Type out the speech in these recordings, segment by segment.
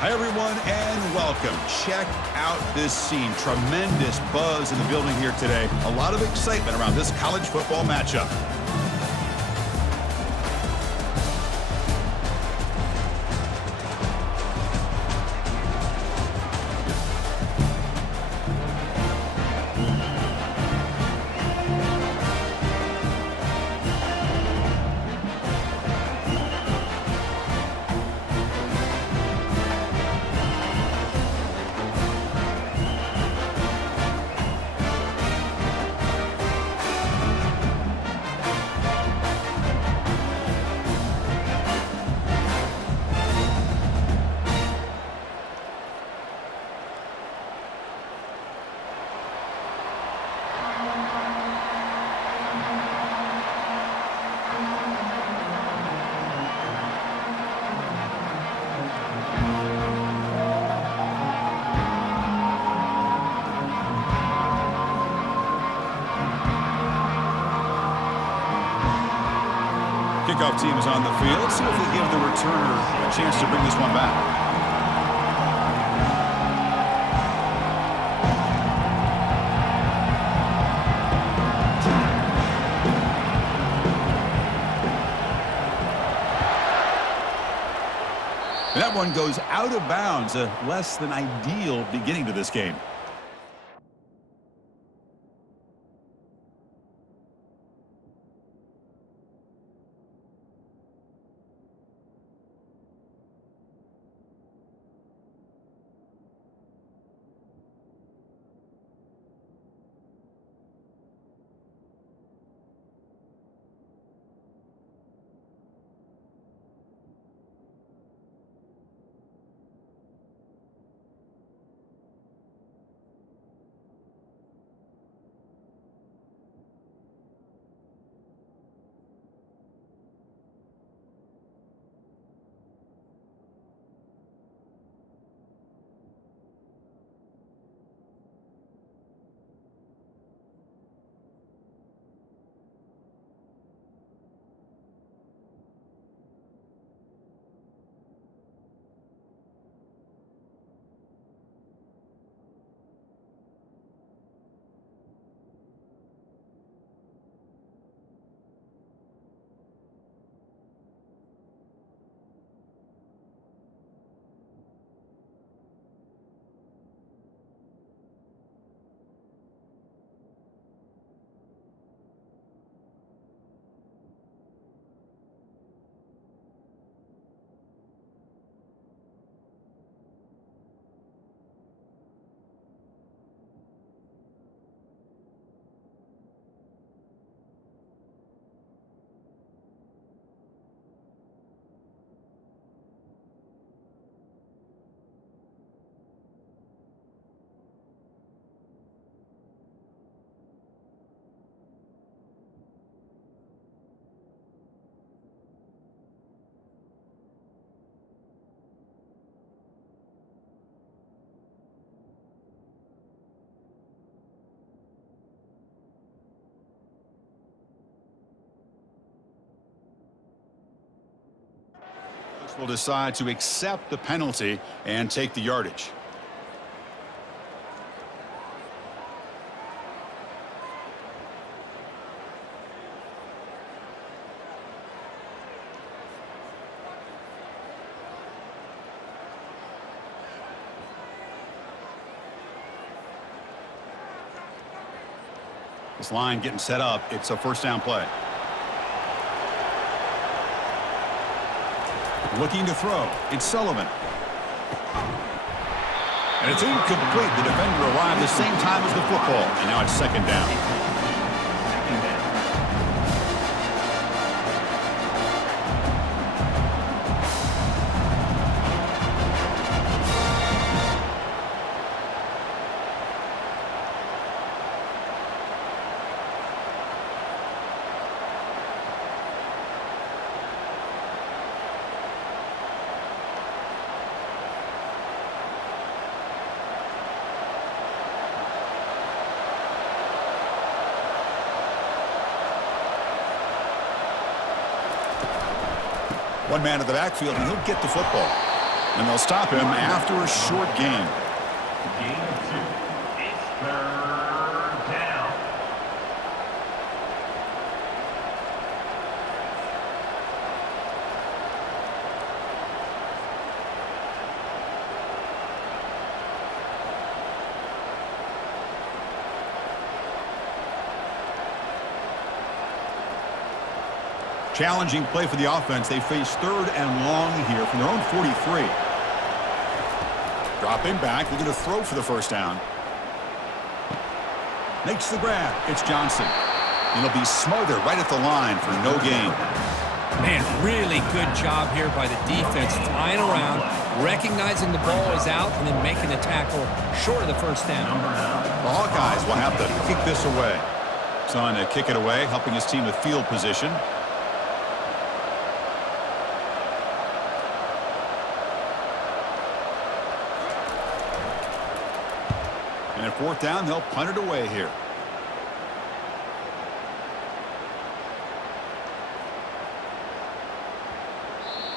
Hi, everyone, and welcome. Check out this scene. Tremendous buzz in the building here today. A lot of excitement around this college football matchup. Kickoff team is on the field. Let's see if they give the returner a chance to bring this one back. And that one goes out of bounds. A less than ideal beginning to this game. Will decide to accept the penalty and take the yardage. This line getting set up. It's a first down play. Looking to throw. It's Sullivan. And it's incomplete. The defender arrived the same time as the football. And now it's second down. One man in the backfield, and he'll get the football. And they'll stop him after a short gain. Gain of 2. It's third down. Challenging play for the offense. They face 3rd and long here from their own 43. Dropping back. They're going to throw for the first down. Makes the grab. It's Johnson. And he'll be smothered right at the line for no gain. Man, really good job here by the defense, flying around, recognizing the ball is out, and then making the tackle short of the first down. The Hawkeyes will have to kick this away. Son to kick it away, helping his team with field position. And at 4th down, they'll punt it away here.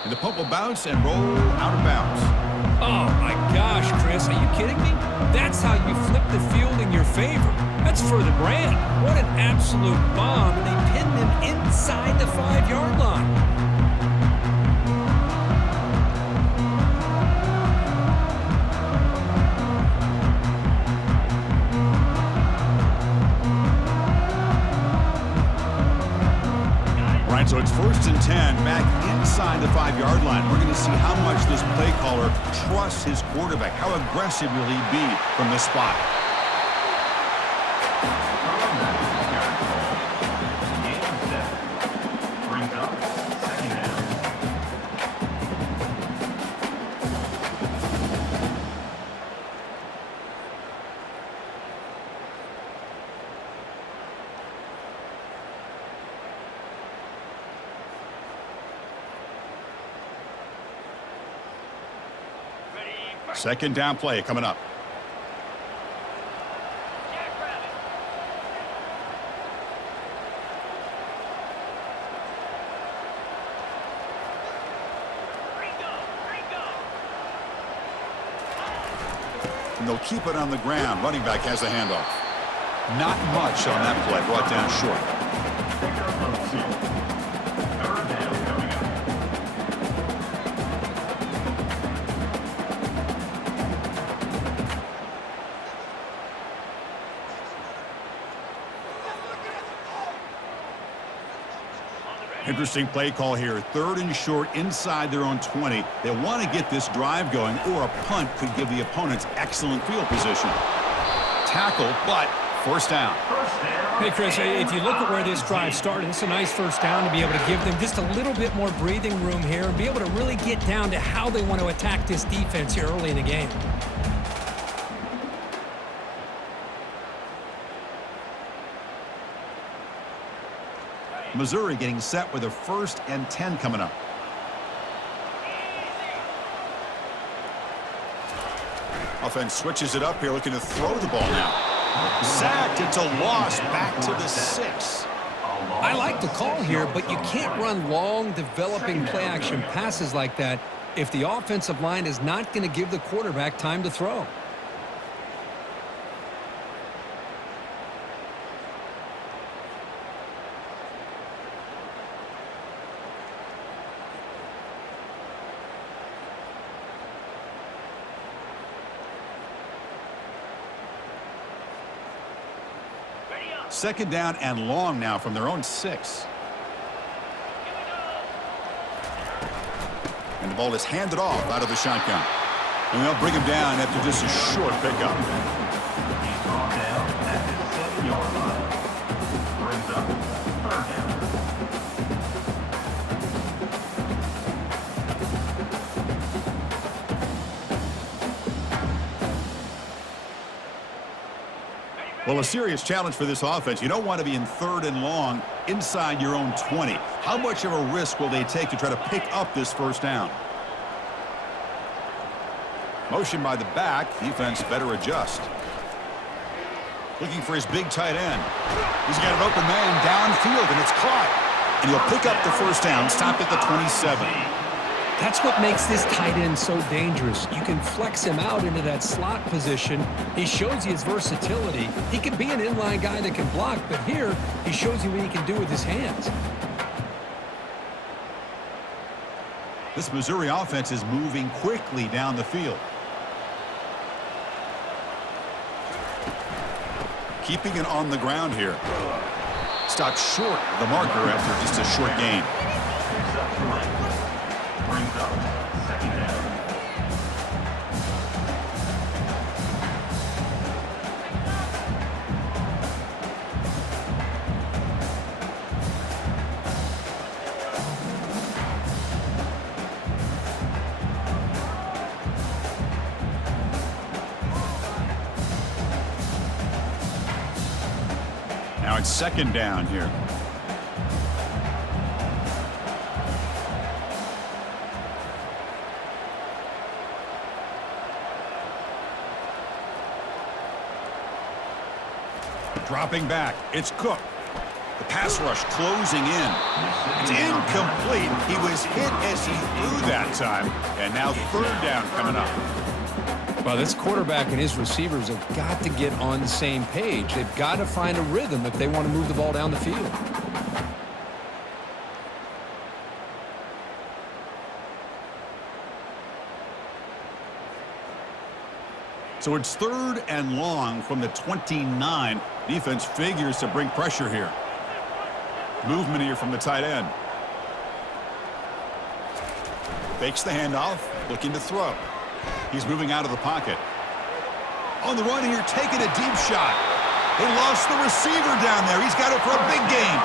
And the punt will bounce and roll out of bounds. Oh, my gosh, Chris, are you kidding me? That's how you flip the field in your favor. That's for the brand. What an absolute bomb, and they pinned him inside the 5-yard line. So it's 1st and 10 back inside the 5-yard line. We're going to see how much this play caller trusts his quarterback. How aggressive will he be from this spot? Brings up 2nd down. Second down play coming up. And they'll keep it on the ground. Running back has the handoff. Not much on that play. Brought down short. Pickup of 2. 3rd down coming up. Interesting play call here. 3rd and short inside their own 20. They want to get this drive going, or a punt could give the opponents excellent field position. Tackle, but first down. Hey, Chris, if you look at where this drive started, it's a nice first down to be able to give them just a little bit more breathing room here and be able to really get down to how they want to attack this defense here early in the game. Missouri getting set with a 1st and 10 coming up. Offense switches it up here, looking to throw the ball now. Sacked. It's a loss back to the 6. I like the call here, but you can't run long, developing play-action passes like that if the offensive line is not going to give the quarterback time to throw. Second down and long now from their own 6. And the ball is handed off out of the shotgun. And they'll bring him down after just a short pickup. He's brought down at the 7-yard line. Brings up 3rd down. Well, a serious challenge for this offense. You don't want to be in 3rd and long inside your own 20. How much of a risk will they take to try to pick up this first down? Motion by the back. Defense better adjust. Looking for his big tight end. He's got an open man downfield, and it's caught. And he'll pick up the first down, stopped at the 27. That's what makes this tight end so dangerous. You can flex him out into that slot position. He shows you his versatility. He can be an inline guy that can block, but here he shows you what he can do with his hands. This Missouri offense is moving quickly down the field. Keeping it on the ground here. Stopped short of the marker after just a short gain. Brings up second down. Now it's second down here. Dropping back, it's Cook. The pass rush closing in. It's incomplete. He was hit as he threw that time. And now third down coming up. Well, this quarterback and his receivers have got to get on the same page. They've got to find a rhythm if they want to move the ball down the field. So it's third and long from the 29. Defense figures to bring pressure here. Movement here from the tight end. Fakes the handoff, looking to throw. He's moving out of the pocket. On the run here, taking a deep shot. They lost the receiver down there. He's got it for a big gain.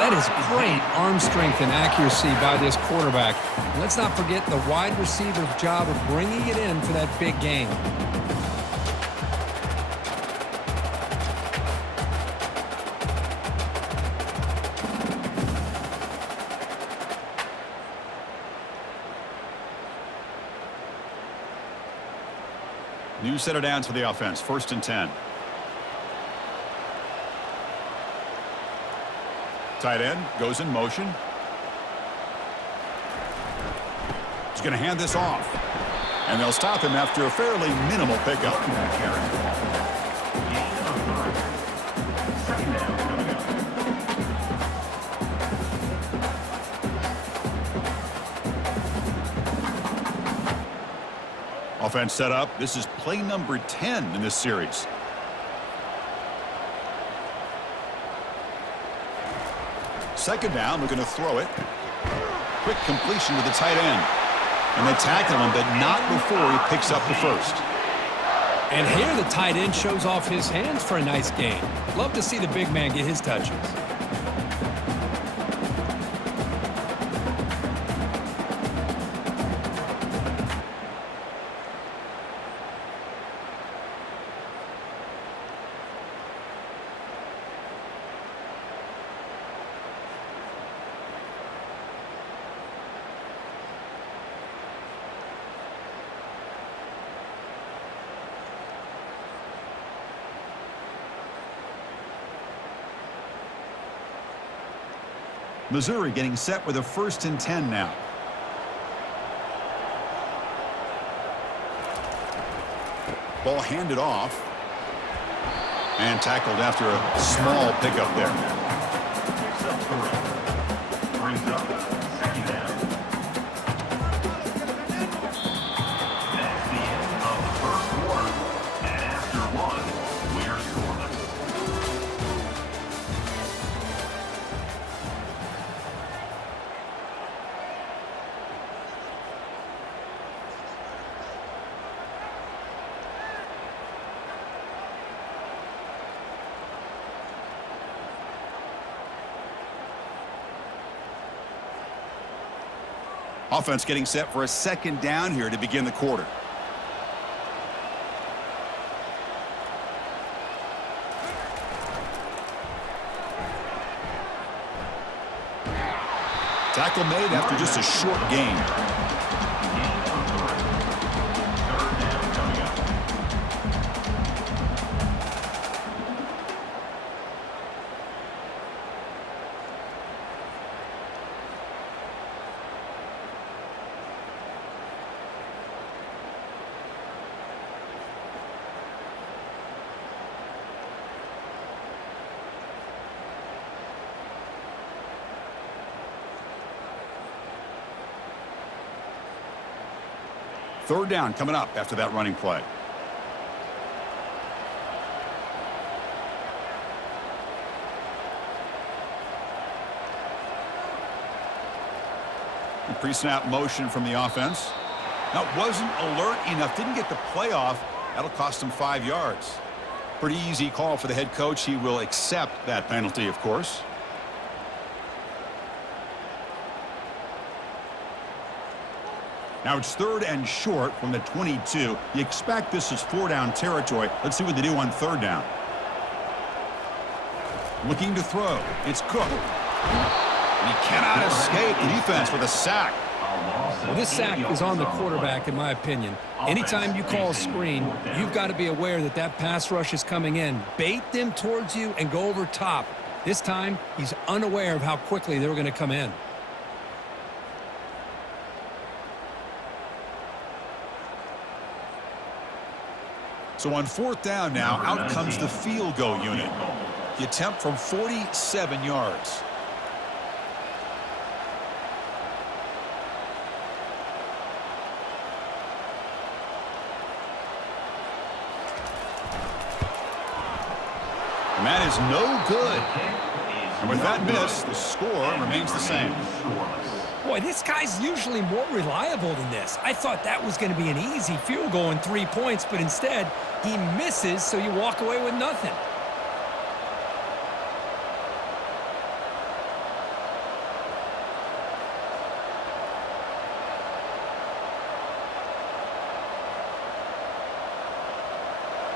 That is great arm strength and accuracy by this quarterback. And let's not forget the wide receiver's job of bringing it in for that big gain. New set of downs for the offense. First and 10. Tight end goes in motion. He's going to hand this off. And they'll stop him after a fairly minimal pickup. Second down coming up. Offense set up. This is play number 10 in this series. Second down, looking to throw it. Quick completion to the tight end. And they tackle him, but not before he picks up the first. And here the tight end shows off his hands for a nice gain. Love to see the big man get his touches. Missouri getting set with a first and 10 now. Ball handed off. And tackled after a small pickup there. Brings up second down. That's the end of the first quarter. And after one, we're scoreless. Offense getting set for a second down here to begin the quarter. Tackle made after just a short gain. Third down coming up. Third down coming up after that running play. Pre-snap motion from the offense. Now, wasn't alert enough, didn't get the play off. That'll cost him 5 yards. Pretty easy call for the head coach. He will accept that penalty, of course. Now it's 3rd and short from the 22. You expect this is 4-down territory. Let's see what they do on 3rd down. Looking to throw. It's Cook. And he cannot escape the defense with a sack. Well, this sack is on the quarterback, in my opinion. Anytime you call a screen, you've got to be aware that that pass rush is coming in. Bait them towards you and go over top. This time, he's unaware of how quickly they were going to come in. So on 4th down now, out comes the field goal unit. The attempt from 47 yards. And that is no good. And with that miss, the score remains the same. Boy, this guy's usually more reliable than this. I thought that was going to be an easy field goal and 3 points, but instead, he misses, so you walk away with nothing.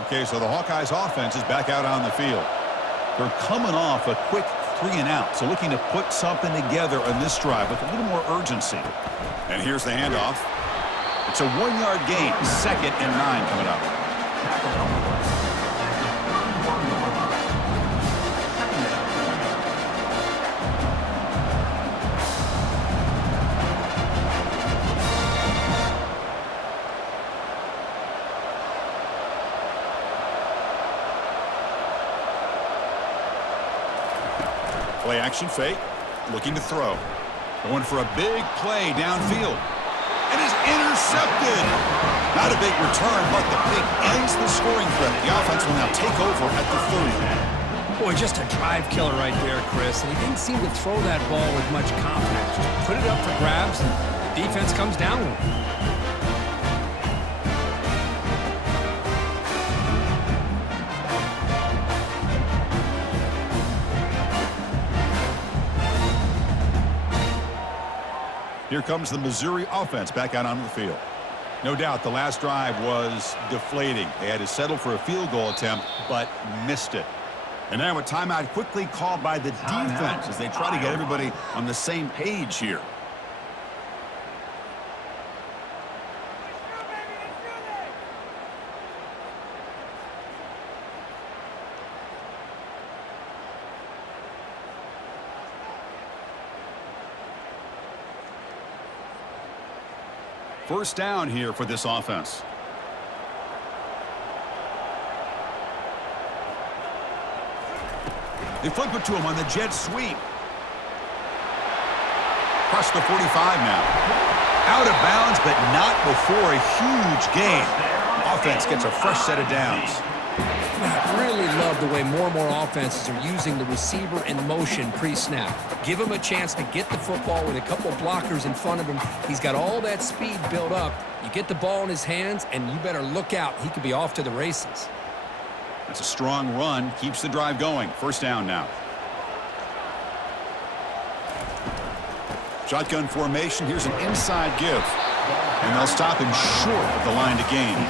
Okay, so the Hawkeyes offense is back out on the field. They're coming off a quick 3-and-out, so looking to put something together on this drive with a little more urgency. And here's the handoff. It's a 1-yard gain, 2nd and 9 coming up. Play action fake, looking to throw. Going for a big play downfield. And is intercepted. Not a big return, but the pick ends the scoring threat. The offense will now take over at the 30. Boy, just a drive killer right there, Chris. And he didn't seem to throw that ball with much confidence. Just put it up for grabs, and the defense comes down with it. Here comes the Missouri offense back out onto the field. No doubt the last drive was deflating. They had to settle for a field goal attempt, but missed it. And now a timeout quickly called by the defense as they try to get everybody on the same page here. First down here for this offense. They flip it to him on the jet sweep. Across the 45 now. Out of bounds, but not before a huge gain. Offense gets a fresh set of downs. I really love the way more and more offenses are using the receiver in motion pre-snap. Give him a chance to get the football with a couple blockers in front of him. He's got all that speed built up. You get the ball in his hands, and you better look out. He could be off to the races. That's a strong run. Keeps the drive going. First down now. Shotgun formation. Here's an inside give. And they'll stop him short of the line to gain.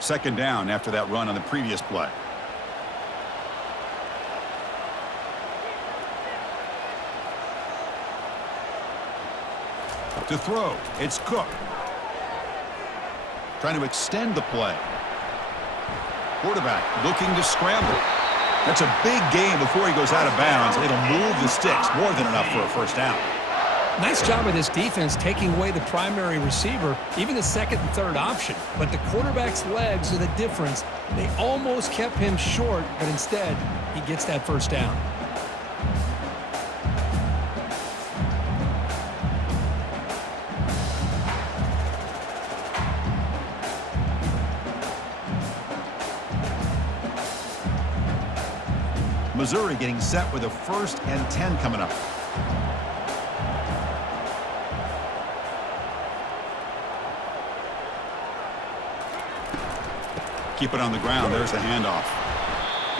Second down after that run on the previous play. To throw, it's Cook. Trying to extend the play. Quarterback looking to scramble. That's a big gain before he goes out of bounds. It'll move the sticks, more than enough for a first down. Nice job of this defense taking away the primary receiver, even the second and third option. But the quarterback's legs are the difference. They almost kept him short, but instead, he gets that first down. Missouri getting set with a 1st and 10 coming up. Keep it on the ground. There's the handoff.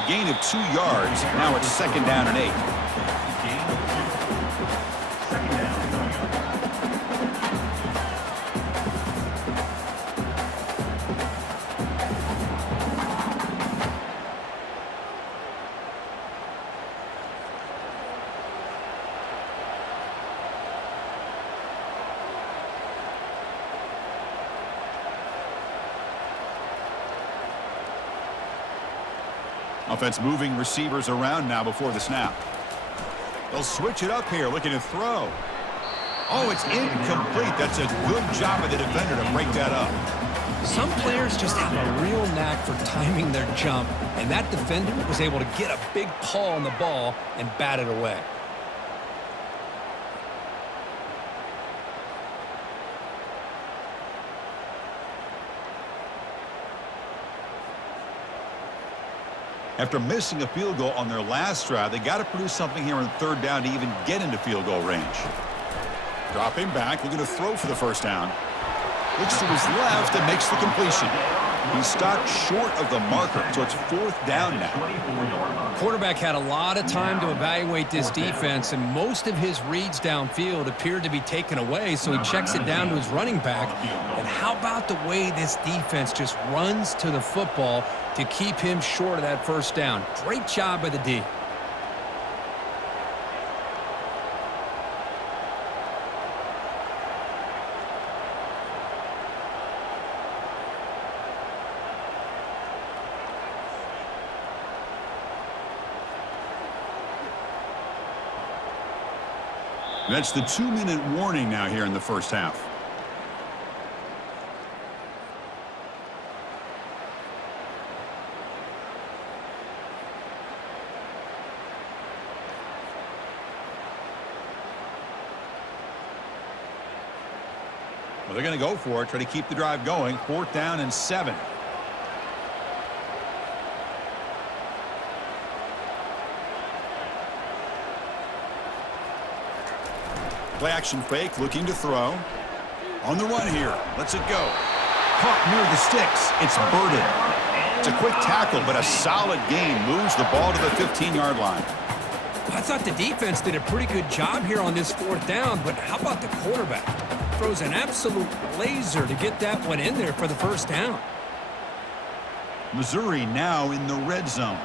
A gain of 2 yards. Now it's 2nd down and 8. Gain of 2. 2nd down, 2 yards. Offense moving receivers around now before the snap. They'll switch it up here, looking to throw. Oh, it's incomplete. That's a good job of the defender to break that up. Some players just have a real knack for timing their jump, and that defender was able to get a big paw on the ball and bat it away. After missing a field goal on their last drive, they got to produce something here on 3rd down to even get into field goal range. Dropping back, looking to throw for the first down. Looks to his left and makes the completion. He stopped short of the marker, so it's 4th down now. Quarterback had a lot of time to evaluate this defense, and most of his reads downfield appeared to be taken away, so he checks it down to his running back. And how about the way this defense just runs to the football to keep him short of that first down? Great job by the D. That's the 2-minute warning now here in the first half. Well, they're going to go for it, try to keep the drive going. 4th down and 7. Play action fake, looking to throw. On the run here. Lets it go. Caught near the sticks. It's Burden. It's a quick tackle, but a solid gain. Moves the ball to the 15-yard line. I thought the defense did a pretty good job here on this 4th down, but how about the quarterback? Throws an absolute laser to get that one in there for the first down. Missouri now in the red zone.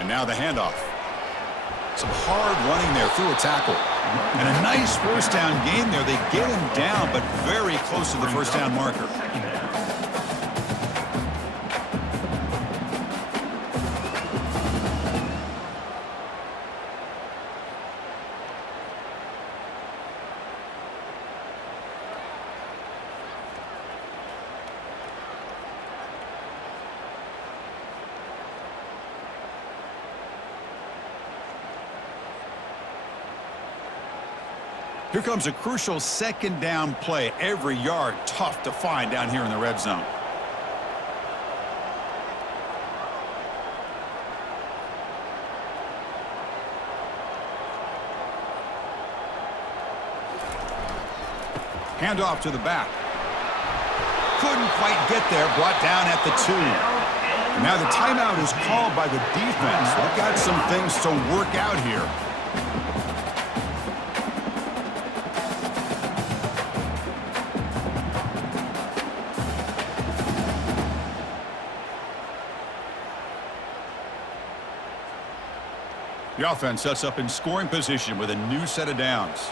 And now the handoff. Some hard running there through a tackle. And a nice first down gain there. They get him down, but very close to the first down marker. Here comes a crucial 2nd down play. Every yard tough to find down here in the red zone. Handoff to the back. Couldn't quite get there. Brought down at the 2. And now the timeout is called by the defense. They've got some things to work out here. The offense sets up in scoring position with a new set of downs.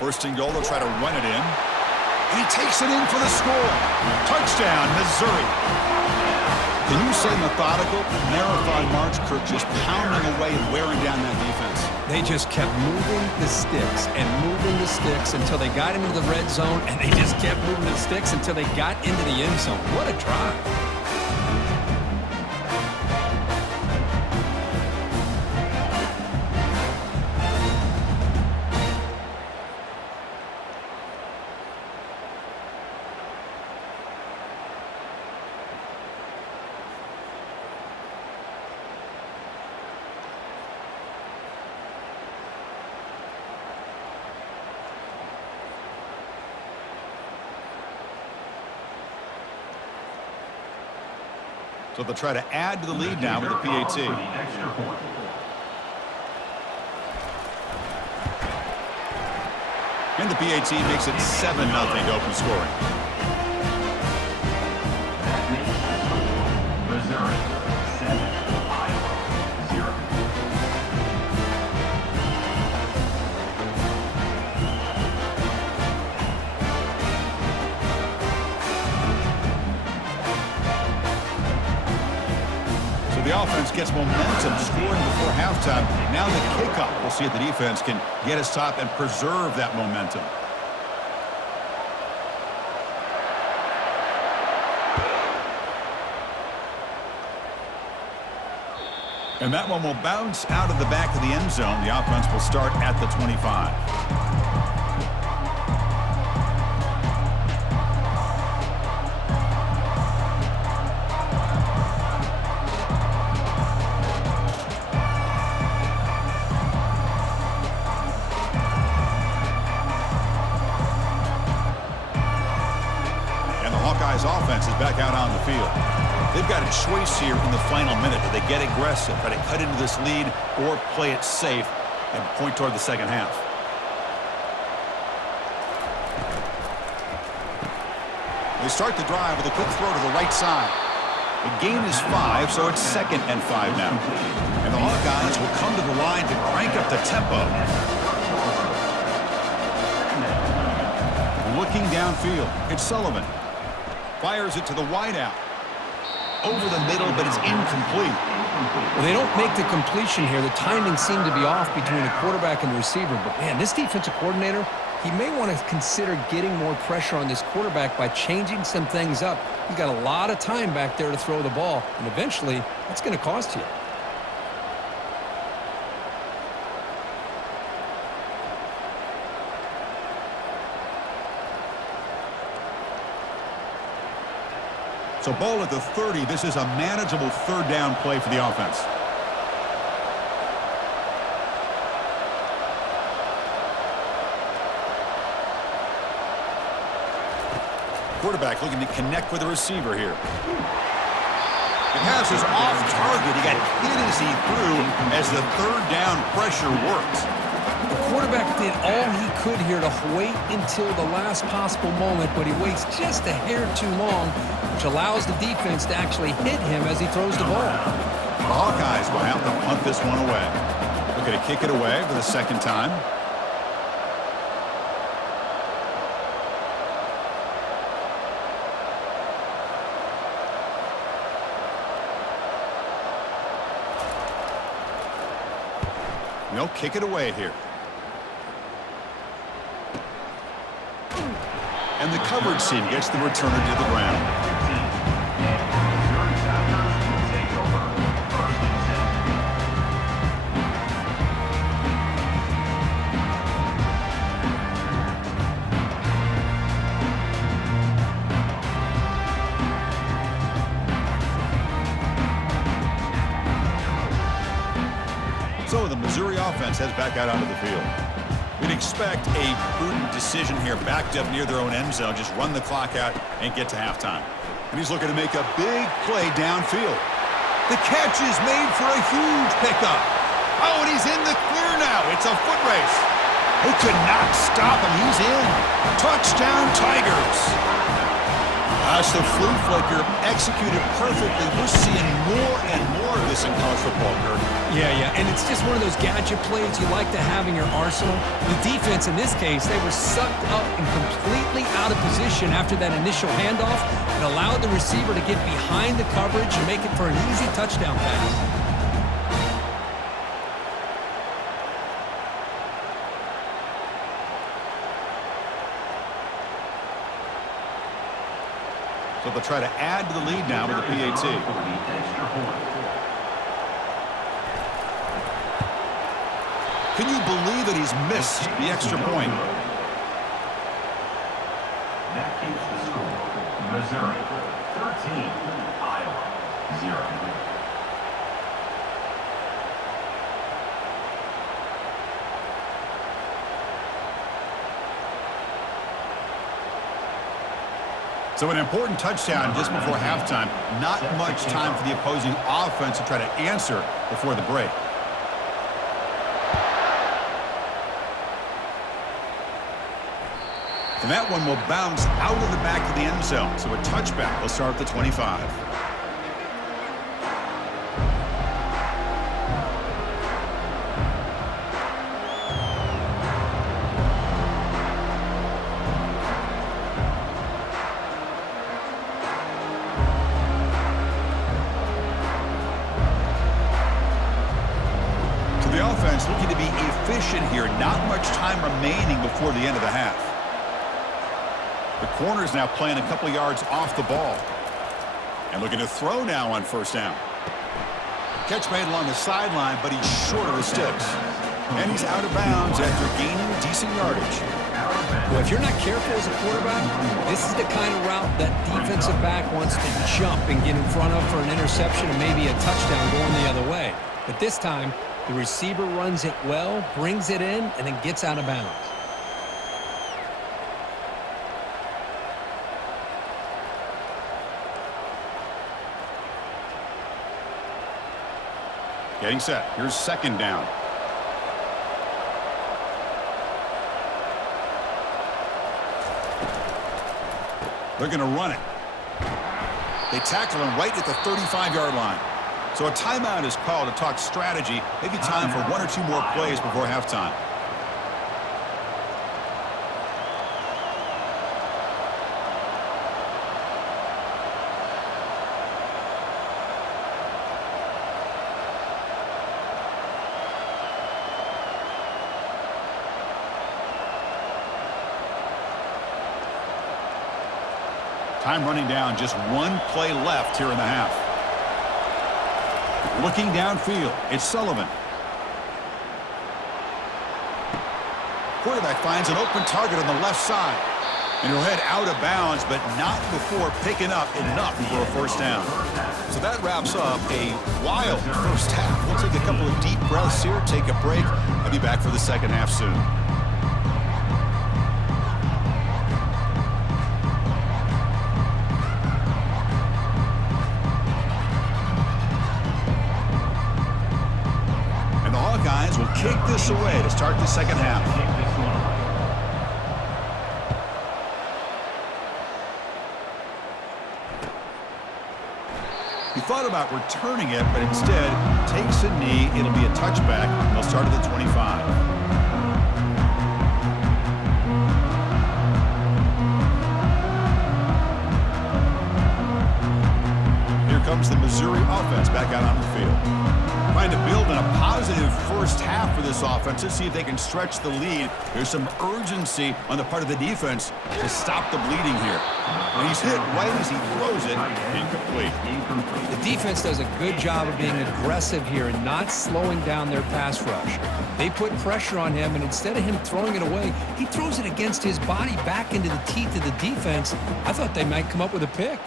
First and goal, they'll try to run it in. And he takes it in for the score. Touchdown, Missouri. Can you say methodical? Marathon march, Kirk, just pounding away and wearing down that defense. They just kept moving the sticks and moving the sticks until they got into the red zone, and they just kept moving the sticks until they got into the end zone. What a drive. So they'll try to add to the lead now with the PAT. And the PAT makes it 7-0 to open scoring. Missouri 7, Iowa 0. The offense gets momentum scoring before halftime. Now the kickoff. We'll see if the defense can get a stop and preserve that momentum. And that one will bounce out of the back of the end zone. The offense will start at the 25. Offense is back out on the field. They've got a choice here in the final minute. Do they get aggressive, try to cut into this lead, or play it safe and point toward the second half? They start the drive with a quick throw to the right side. The gain is 5, so it's 2nd and 5 now. And the Hawkeyes will come to the line to crank up the tempo. Looking downfield, it's Sullivan. Fires it to the wideout. Over the middle, but it's incomplete. Well, they don't make the completion here. The timing seemed to be off between the quarterback and the receiver. But, man, this defensive coordinator, he may want to consider getting more pressure on this quarterback by changing some things up. He's got a lot of time back there to throw the ball, and eventually that's going to cost you. So ball at the 30. This is a manageable third down play for the offense. Quarterback looking to connect with the receiver here. The pass is off target. He got hit as he threw as the third down pressure worked. The quarterback did all he could here to wait until the last possible moment, but he waits just a hair too long, which allows the defense to actually hit him as he throws the ball. The Hawkeyes will have to punt this one away. Looking to kick it away for the second time. They'll kick it away here. And the coverage team gets the returner to the ground. So the Missouri offense heads back out onto the field. We'd expect a prudent decision here, backed up near their own end zone. Just run the clock out and get to halftime. And he's looking to make a big play downfield. The catch is made for a huge pickup. Oh, and he's in the clear now. It's a foot race. They could not stop him. He's in. Touchdown, Tigers. That's the flea flicker executed perfectly. We're seeing more and more of this in college football, Kurt. Yeah, and it's just one of those gadget plays you like to have in your arsenal. The defense, in this case, they were sucked up and completely out of position after that initial handoff. It allowed the receiver to get behind the coverage and make it for an easy touchdown pass. So they'll try to add to the lead now with the PAT. Can you believe that he's missed the extra point? That keeps the score. Missouri 13, Iowa 0. So an important touchdown just before halftime. Not much time for the opposing offense to try to answer before the break. And that one will bounce out of the back of the end zone. So a touchback will start at the 25. Offense looking to be efficient here. Not much time remaining before the end of the half. The corner's now playing a couple yards off the ball. And looking to throw now on first down. Catch made along the sideline, but he's short of the sticks. And he's out of bounds after gaining decent yardage. Well, if you're not careful as a quarterback, this is the kind of route that defensive back wants to jump and get in front of for an interception and maybe a touchdown going the other way. But this time, the receiver runs it well, brings it in, and then gets out of bounds. Getting set. Here's second down. They're going to run it. They tackle him right at the 35-yard line. So a timeout is called to talk strategy. Maybe time for one or two more plays before halftime. Time running down, just one play left here in the half. Looking downfield, it's Sullivan. Quarterback finds an open target on the left side. And he'll head out of bounds, but not before picking up enough for a first down. So that wraps up a wild first half. We'll take a couple of deep breaths here, take a break. I'll be back for the second half soon. Guys will kick this away to start the second half. He thought about returning it, but instead takes a knee. It'll be a touchback, and they'll start at the 25. Comes the Missouri offense back out on the field. Trying to build in a positive first half for this offense. Let's see if they can stretch the lead. There's some urgency on the part of the defense to stop the bleeding here. And he's hit right as he throws it, incomplete. The defense does a good job of being aggressive here and not slowing down their pass rush. They put pressure on him, and instead of him throwing it away, he throws it against his body back into the teeth of the defense. I thought they might come up with a pick.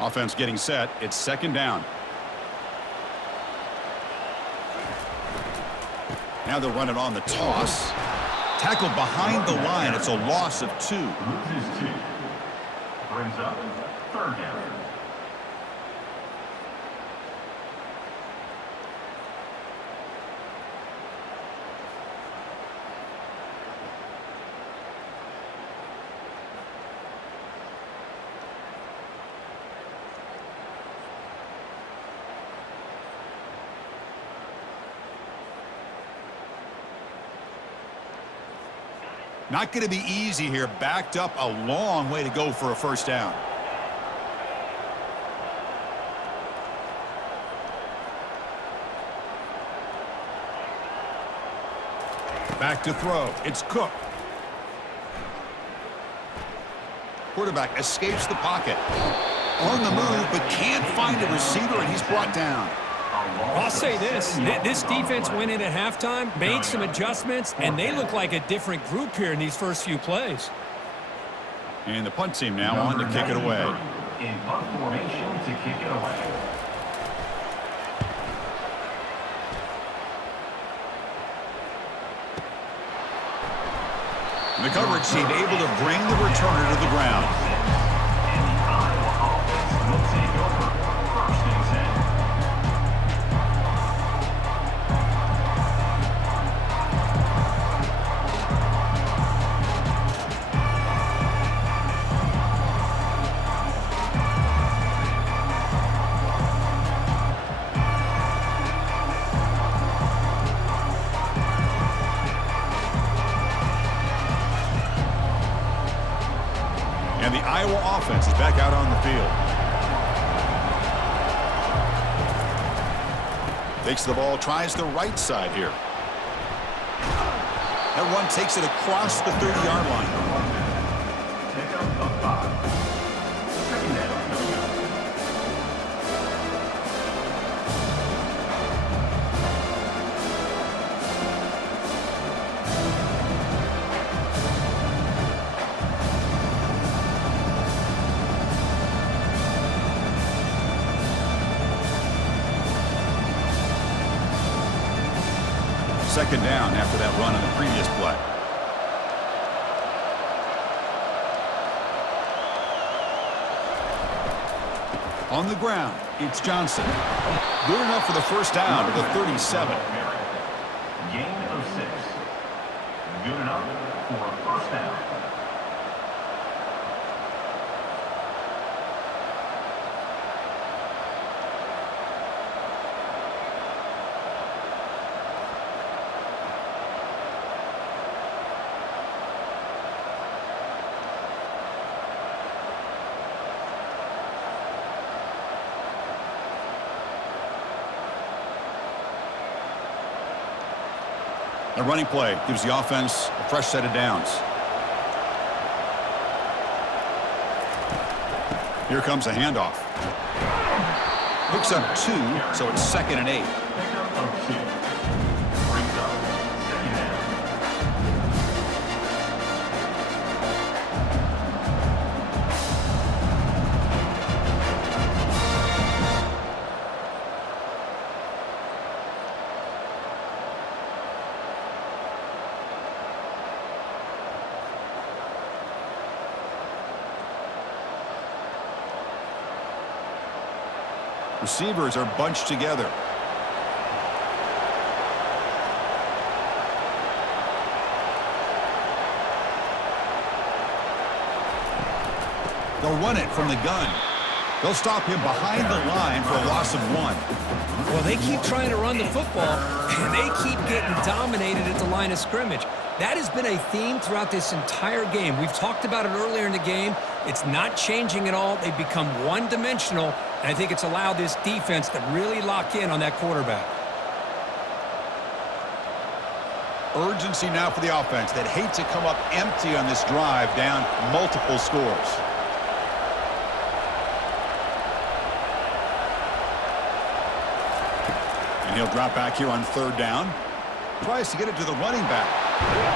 Offense getting set. It's second down. Now they'll run it on the toss. Tackled behind the line. It's a loss of 2. Loses 2. Brings up third down. Not going to be easy here. Backed up a long way to go for a first down. Back to throw. It's Cook. Quarterback escapes the pocket. On the move, but can't find a receiver, and he's brought down. I'll say this. This defense went in at halftime, made some adjustments, and they look like a different group here in these first few plays. And the punt team now on to kick it away. In punt formation to kick it away. The coverage team able to bring the returner to the ground. And the Iowa offense will take over. First and 10. And the Iowa offense is back out on the field. Takes the ball, tries the right side here. That run takes it across the 30-yard line. Pick up of 5. Second down. Second down after that run on the previous play. On the ground, it's Johnson. Good enough for the first down to the 37. Gain of 6. Good enough for a first down. The running play gives the offense a fresh set of downs. Here comes a handoff. Hooks up 2, so it's 2nd and 8. Pickup of 2. Brings up second down. Receivers are bunched together. They'll run it from the gun. They'll stop him behind the line for a loss of 1. Well, they keep trying to run the football, and they keep getting dominated at the line of scrimmage. That has been a theme throughout this entire game. We've talked about it earlier in the game. It's not changing at all. They've become one-dimensional, and I think it's allowed this defense to really lock in on that quarterback. Urgency now for the offense that hate to come up empty on this drive, down multiple scores. And he'll drop back here on 3rd down. Tries to get it to the running back.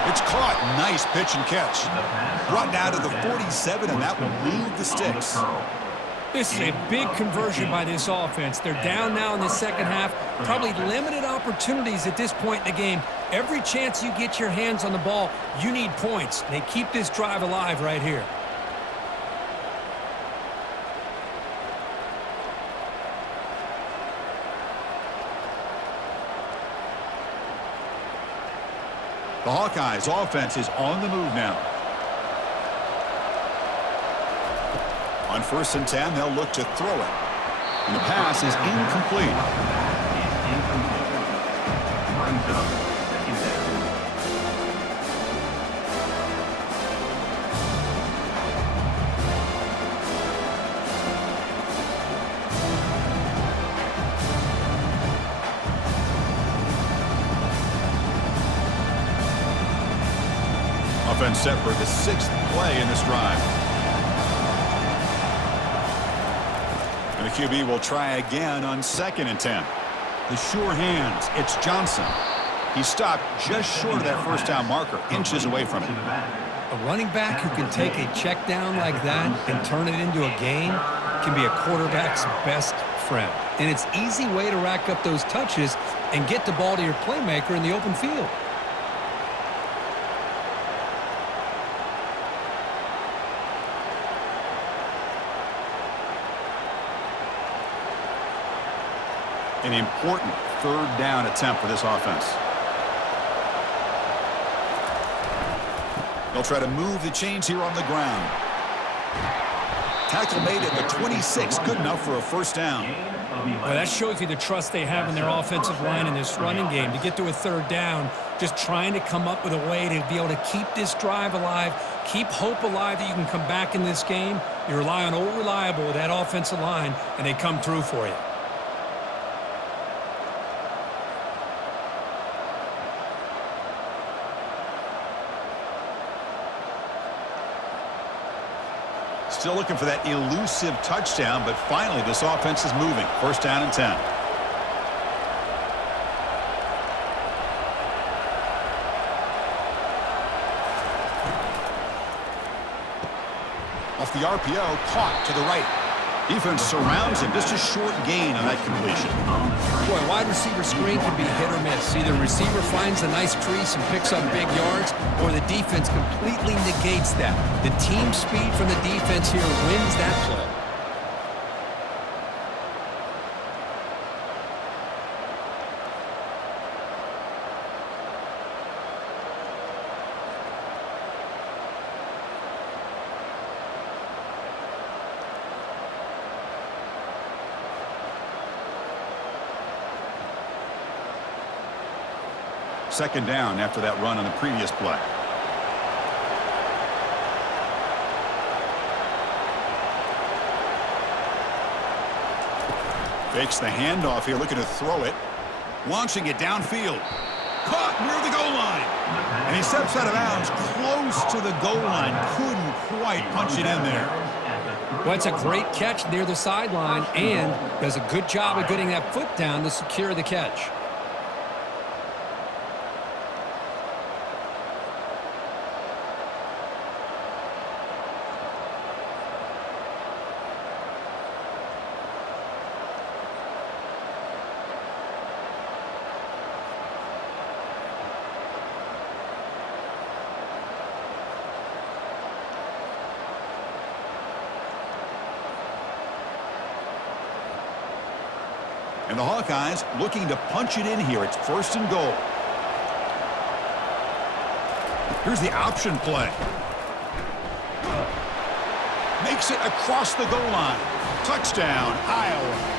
It's caught. Nice pitch and catch. Brought down to the 47, and that will move the sticks. This is a big conversion by this offense. They're down now in the second half. Probably limited opportunities at this point in the game. Every chance you get your hands on the ball, you need points. They keep this drive alive right here. The Hawkeyes offense is on the move now. On 1st and 10, they'll look to throw it. And the pass is incomplete. Brings up second down. Offense set for the 6th play in this drive. And the QB will try again on 2nd and 10. The sure hands. It's Johnson. He stopped just short of that first down marker, inches away from it. A running back who can take a check down like that and turn it into a gain can be a quarterback's best friend. And it's an easy way to rack up those touches and get the ball to your playmaker in the open field. An important 3rd down attempt for this offense. They'll try to move the chains here on the ground. Tackle made at the 26, good enough for a first down. Well, that shows you the trust they have in their offensive line in this running game. To get to a 3rd down, just trying to come up with a way to be able to keep this drive alive, keep hope alive that you can come back in this game. You rely on old reliable with that offensive line, and they come through for you. Still looking for that elusive touchdown, but finally this offense is moving. 1st down and 10. Off the RPO, caught to the right. Defense surrounds him. Just a short gain on that completion. Boy, wide receiver screen can be hit or miss. Either receiver finds a nice crease and picks up big yards, or the defense completely negates that. The team speed from the defense here wins that play. Second down after that run on the previous play. Fakes the handoff here, looking to throw it. Launching it downfield. Caught near the goal line. And he steps out of bounds close to the goal line. Couldn't quite punch it in there. Well, it's a great catch near the sideline and does a good job of getting that foot down to secure the catch. And the Hawkeyes looking to punch it in here. It's 1st and goal. Here's the option play. Makes it across the goal line. Touchdown, Iowa.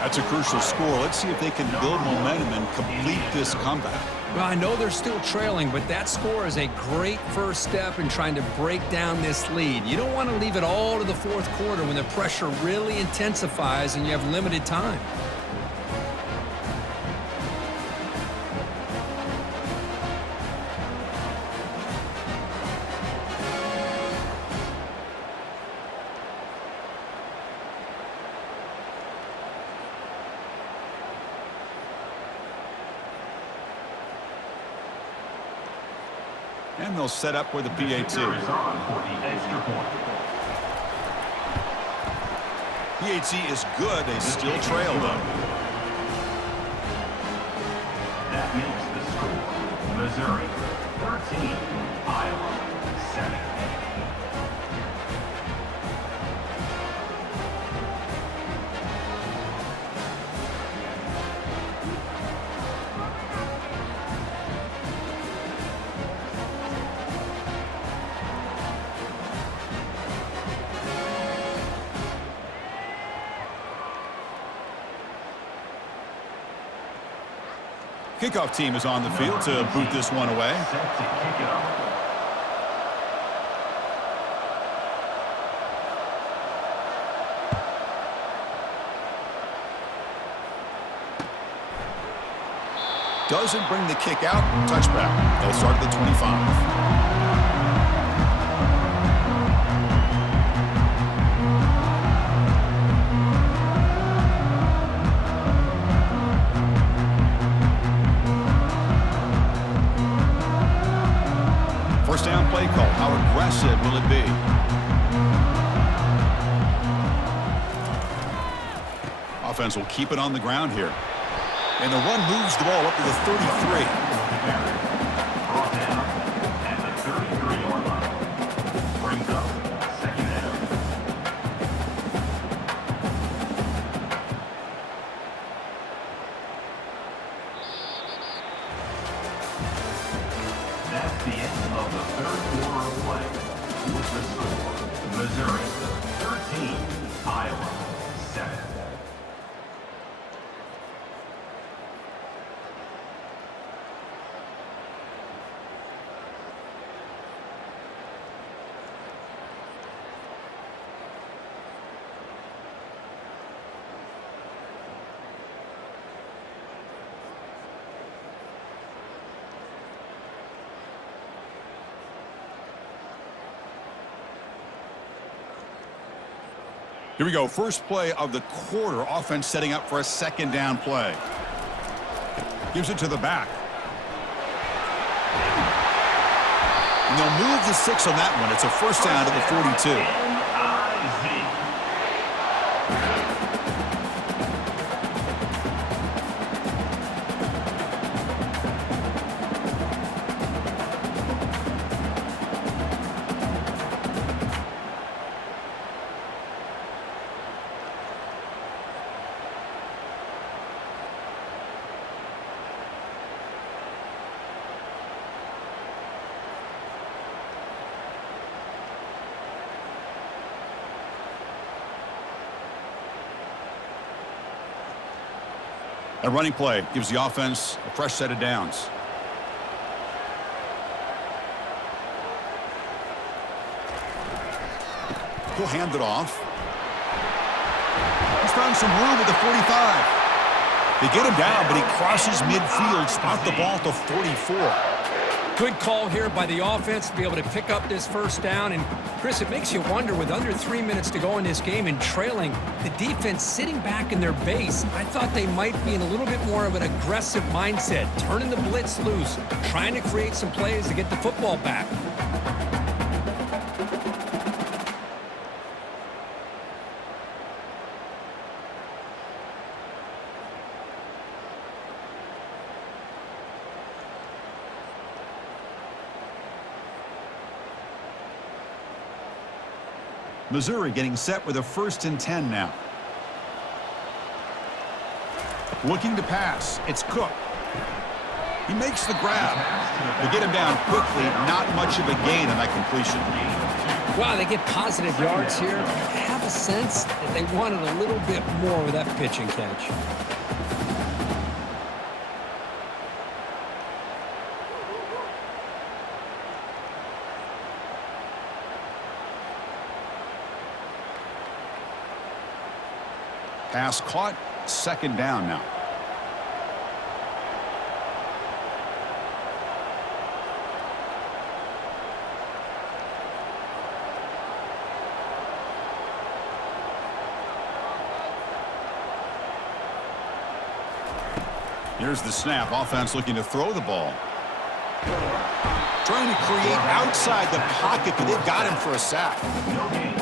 That's a crucial score. Let's see if they can build momentum and complete this comeback. Well, I know they're still trailing, but that score is a great first step in trying to break down this lead. You don't want to leave it all to the 4th quarter when the pressure really intensifies and you have limited time. And they'll set up with the PAT. PAT is good. They still trail, though. That makes the score Missouri 13, Iowa 7. Kickoff team is on the field to boot this one away. Set to kick it off. Doesn't bring the kick out. Touchback. They'll start at the 25. play call. How aggressive will it be? Offense will keep it on the ground here. And the run moves the ball up to the 33. Brought down at the 33-yard line. Brings up second down. That's the end of the third quarter of play. With the score, Missouri 13, Iowa 7. Here we go. First play of the quarter. Offense setting up for a second down play. Gives it to the back. And they'll move the 6 on that one. It's a first down to the 42. A running play gives the offense a fresh set of downs. He'll hand it off. He's found some room at the 45. They get him down, but he crosses midfield, spot the ball to 44. Good call here by the offense to be able to pick up this first down. And, Chris, it makes you wonder, with under 3 minutes to go in this game and trailing, the defense sitting back in their base, I thought they might be in a little bit more of an aggressive mindset, turning the blitz loose, trying to create some plays to get the football back. Missouri getting set with a 1st and 10 now. Looking to pass. It's Cook. He makes the grab. They get him down quickly. Not much of a gain on that completion. Wow, they get positive yards here. I have a sense that they wanted a little bit more with that pitch and catch. Pass caught, second down now. Here's the snap. Offense looking to throw the ball. Trying to create outside the pocket, but they've got him for a sack.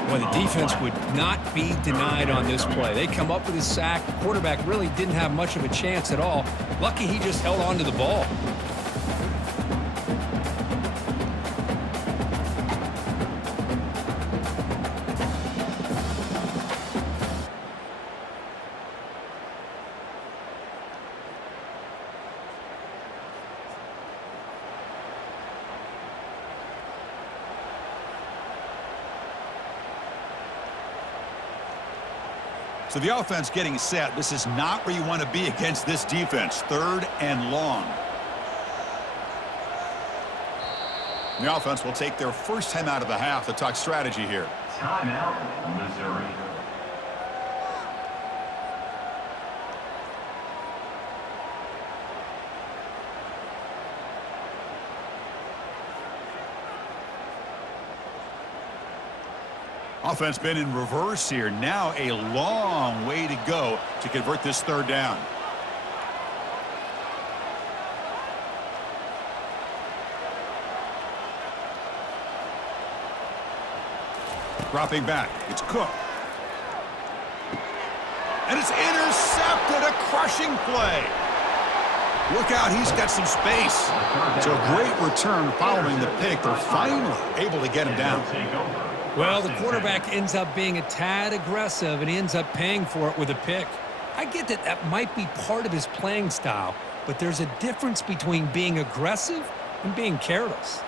Well, the defense would not be denied on this play. They come up with a sack. The quarterback really didn't have much of a chance at all. Lucky he just held on to the ball. So the offense getting set. This is not where you want to be against this defense. 3rd and long. The offense will take their first time out of the half to talk strategy here. Timeout, Missouri. Offense been in reverse here. Now a long way to go to convert this 3rd down. Dropping back. It's Cook. And it's intercepted. A crushing play. Look out, he's got some space. So a great return following the pick. They're finally able to get him down. Well, the quarterback ends up being a tad aggressive, and he ends up paying for it with a pick. I get that that might be part of his playing style, but there's a difference between being aggressive and being careless.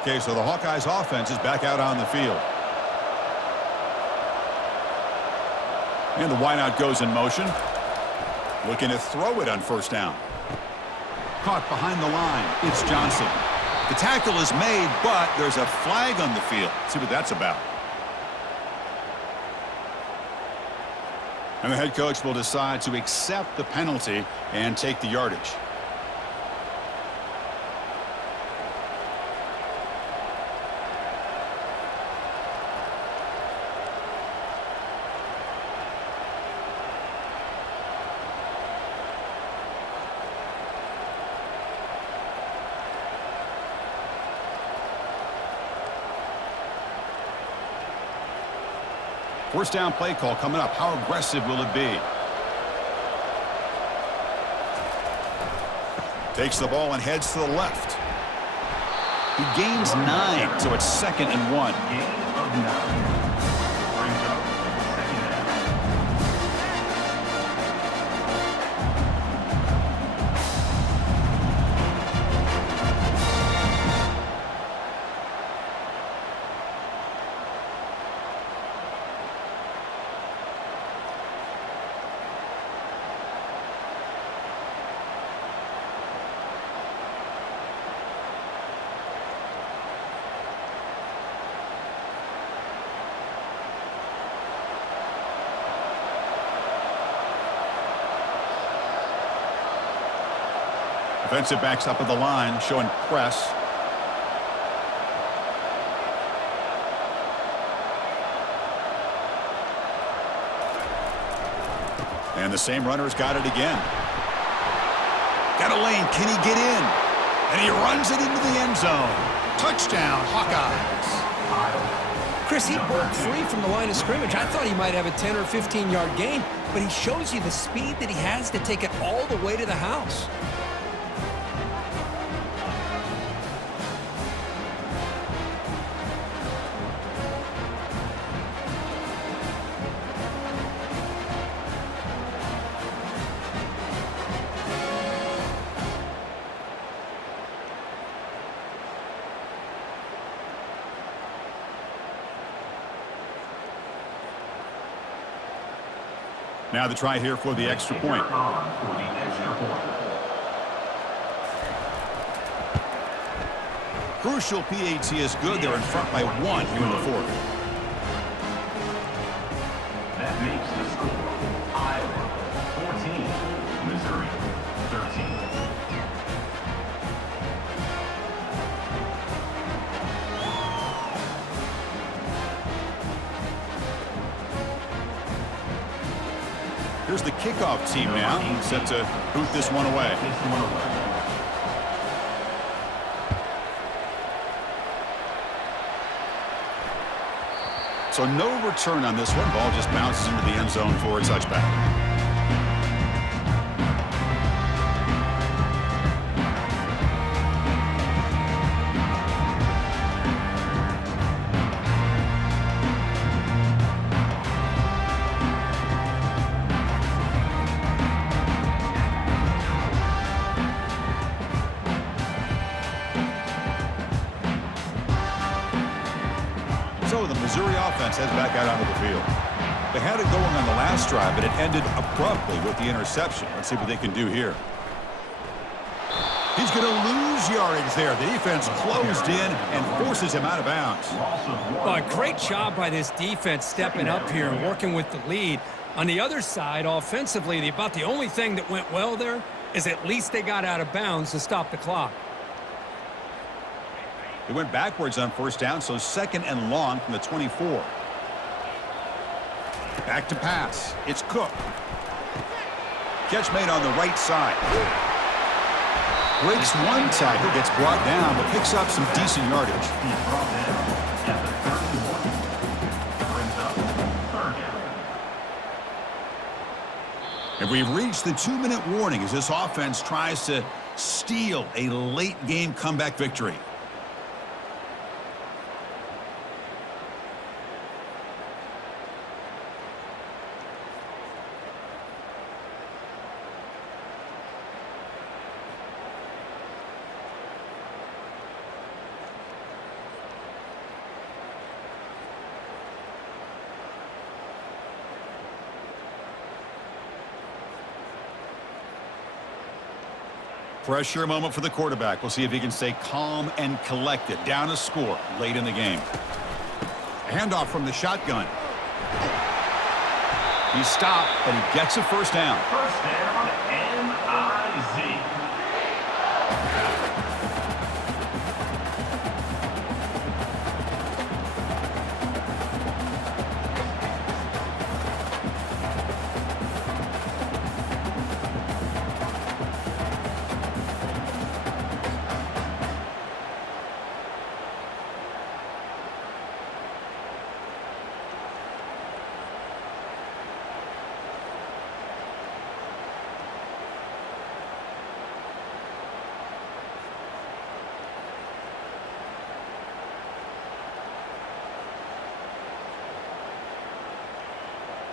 Okay, so the Hawkeyes offense is back out on the field. And the wideout goes in motion. Looking to throw it on first down. Caught behind the line. It's Johnson. The tackle is made, but there's a flag on the field. Let's see what that's about. And the head coach will decide to accept the penalty and take the yardage. First down play call coming up. How aggressive will it be? Takes the ball and heads to the left. He gains 9, so it's 2nd and 1. Gain of 9. Brings up 2nd down. Defensive backs up at the line, showing press. And the same runner's got it again. Got a lane. Can he get in? And he runs it into the end zone. Touchdown, Hawkeyes. Chris, he broke free from the line of scrimmage. I thought he might have a 10 or 15-yard gain, but he shows you the speed that he has to take it all the way to the house. Now the try here for the extra point. For the extra point. Crucial PAT is good. They're in front by 1 here in the 4th. That makes the score Iowa 14, Missouri 13. Here's the kickoff team now, set to boot this one away. So no return on this one. Ball just bounces into the end zone for a touchback. So the Missouri offense heads back out onto the field. They had it going on the last drive, but it ended abruptly with the interception. Let's see what they can do here. He's going to lose yardage there. The defense closed in and forces him out of bounds. Oh, a great job by this defense stepping up here and working with the lead. On the other side, offensively, about the only thing that went well there is at least they got out of bounds to stop the clock. He went backwards on first down, so second and long from the 24. Back to pass. It's Cook. Catch made on the right side. Breaks one tackle, gets brought down, but picks up some decent yardage. He's brought down at the 31. Brings up third down. And we've reached the 2-minute warning as this offense tries to steal a late-game comeback victory. Pressure moment for the quarterback. We'll see if he can stay calm and collected. Down a score late in the game. A handoff from the shotgun. He stopped, but he gets a first down. First down, N-I-Z.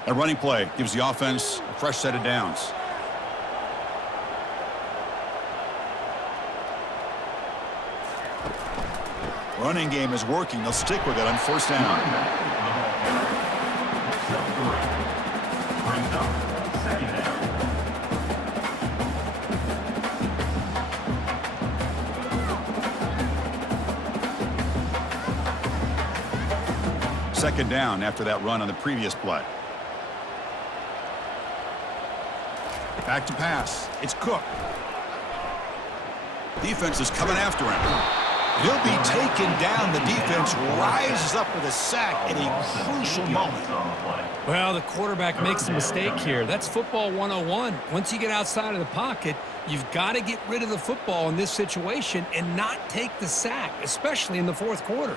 A running play gives the offense a fresh set of downs. Running game is working. They'll stick with it on first down. Brings up second down. Second down after that run on the previous play. Back to pass. It's Cook. Defense is coming after him. He'll be taken down. The defense rises up with a sack at a crucial moment. Well, the quarterback makes a mistake here. That's football 101. Once you get outside of the pocket, you've got to get rid of the football in this situation and not take the sack, especially in the fourth quarter.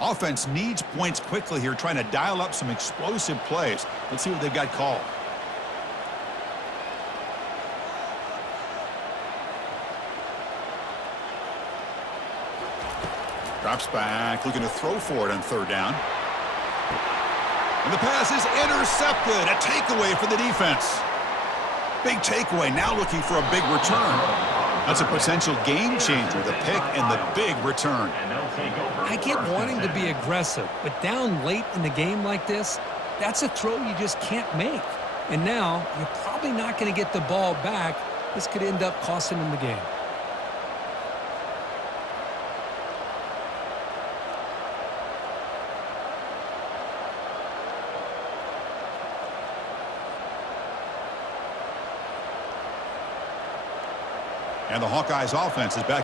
Offense needs points quickly here, trying to dial up some explosive plays. Let's see what they've got called. Drops back, looking to throw for it on third down. And the pass is intercepted. A takeaway for the defense. Big takeaway, now looking for a big return. That's a potential game changer, the pick and the big return. I get wanting to be aggressive, but down late in the game like this, that's a throw you just can't make. And now you're probably not going to get the ball back. This could end up costing him the game. And the Hawkeyes offense is back.